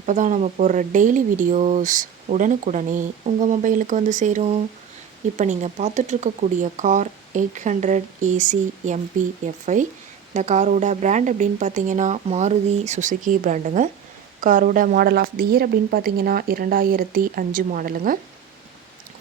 அப்போ தான் நம்ம போடுற டெய்லி வீடியோஸ் உடனுக்குடனே உங்கள் மொபைலுக்கு வந்து சேரும். இப்போ நீங்கள் பார்த்துட்ருக்கக்கூடிய car eight hundred AC MP FI இந்த காரோட பிராண்ட் அப்படின்னு பார்த்தீங்கன்னா மாருதி சுசுகி பிராண்டுங்க காரோட மாடல் ஆஃப் தி இயர் அப்படின்னு பார்த்தீங்கன்னா இரண்டாயிரத்தி அஞ்சு மாடலுங்க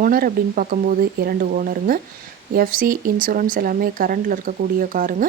ஓனர் அப்படின்னு பார்க்கும்போது இரண்டு ஓனருங்க எஃப்சி இன்சூரன்ஸ் எல்லாமே கரண்டில் இருக்கக்கூடிய காருங்க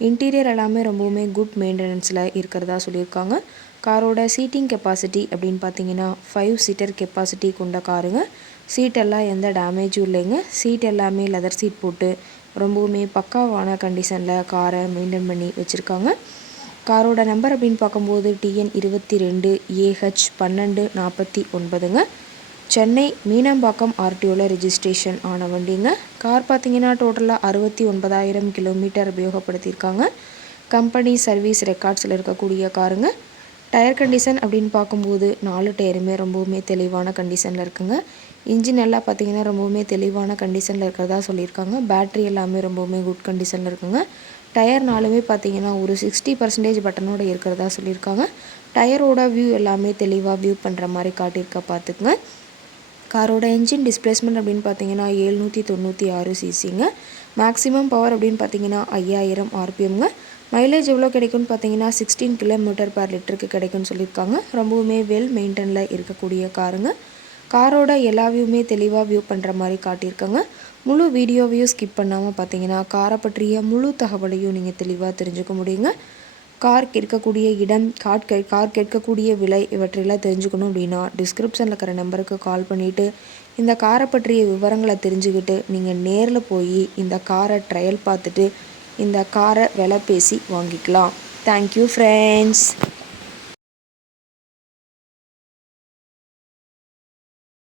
இன்டீரியர் எல்லாமே ரொம்பவுமே குட் மெயின்டெனன்ஸில் இருக்கிறதா சொல்லியிருக்காங்க. காரோட சீட்டிங் கெப்பாசிட்டி அப்படின்னு பார்த்தீங்கன்னா ஃபைவ் சீட்டர் கெப்பாசிட்டி கொண்ட காருங்க. சீட் எல்லாம் எந்த டேமேஜும் இல்லைங்க. சீட் எல்லாமே லெதர் சீட் போட்டு ரொம்பவுமே பக்காவான கண்டிஷனில் காரை மெயின்டைன் பண்ணி வச்சுருக்காங்க. காரோட நம்பர் அப்படின்னு பார்க்கும்போது டிஎன் இருபத்தி ரெண்டு ஏஹெச் பன்னெண்டு நாற்பத்தி ஒன்பதுங்க. சென்னை மீனம்பாக்கம் ஆர்டிஓவில் ரிஜிஸ்ட்ரேஷன் ஆன வண்டிங்க. கார் பார்த்தீங்கன்னா டோட்டலாக அறுபத்தி ஒன்பதாயிரம் கிலோமீட்டர் உபயோகப்படுத்தியிருக்காங்க. கம்பெனி சர்வீஸ் ரெக்கார்ட்ஸில் இருக்கக்கூடிய காருங்க. டயர் கண்டிஷன் அப்படின்னு பார்க்கும்போது நாலு டயருமே ரொம்பவுமே தெளிவான கண்டிஷனில் இருக்குங்க. இன்ஜின் எல்லாம் பார்த்தீங்கன்னா ரொம்பவுமே தெளிவான கண்டிஷனில் இருக்கிறதா சொல்லியிருக்காங்க. பேட்ரி எல்லாமே ரொம்பவுமே குட் கண்டிஷனில் இருக்குங்க. டயர்னாலுமே பார்த்தீங்கன்னா ஒரு சிக்ஸ்டி பர்சன்டேஜ் பட்டனோட இருக்கிறதா சொல்லியிருக்காங்க. டயரோட வியூ எல்லாமே தெளிவாக வியூ பண்ணுற மாதிரி காட்டியிருக்க பார்த்துக்குங்க. காரோட என்ஜின் டிஸ்பிளேஸ்மெண்ட் அப்படின்னு பார்த்தீங்கன்னா ஏழ்நூற்றி தொண்ணூற்றி ஆறு சிசிங்க மேக்ஸிமம் பவர் அப்படின்னு பார்த்தீங்கன்னா ஐயாயிரம் ஆர்பிஎம்ங்க. மைலேஜ் எவ்வளோ கிடைக்கும்னு பார்த்தீங்கன்னா சிக்ஸ்டீன் கிலோமீட்டர் பர் லிட்டருக்கு கிடைக்கும்னு சொல்லியிருக்காங்க. ரொம்பவுமே வெல் மெயின்டெனில் இருக்கக்கூடிய காருங்க. காரோட எல்லா வியூமே தெளிவாக வியூ பண்ணுற மாதிரி காட்டியிருக்காங்க. முழு வீடியோவையும் ஸ்கிப் பண்ணாமல் பார்த்தீங்கன்னா காரை பற்றிய முழு தகவலையும் நீங்கள் தெளிவாக தெரிஞ்சுக்க முடியுங்க. கார் கேட்கக்கூடிய இடம் கார் கே கார் கேட்கக்கூடிய விலை இவற்றையெல்லாம் தெரிஞ்சுக்கணும் அப்படின்னா டிஸ்கிரிப்ஷனில் இருக்கிற நம்பருக்கு கால் பண்ணிவிட்டு இந்த காரை பற்றிய விவரங்களை தெரிஞ்சுக்கிட்டு நீங்கள் நேரில் போய் இந்த காரை ட்ரையல் பார்த்துட்டு இந்த காரை விலை பேசி வாங்கிக்கலாம். Thank you friends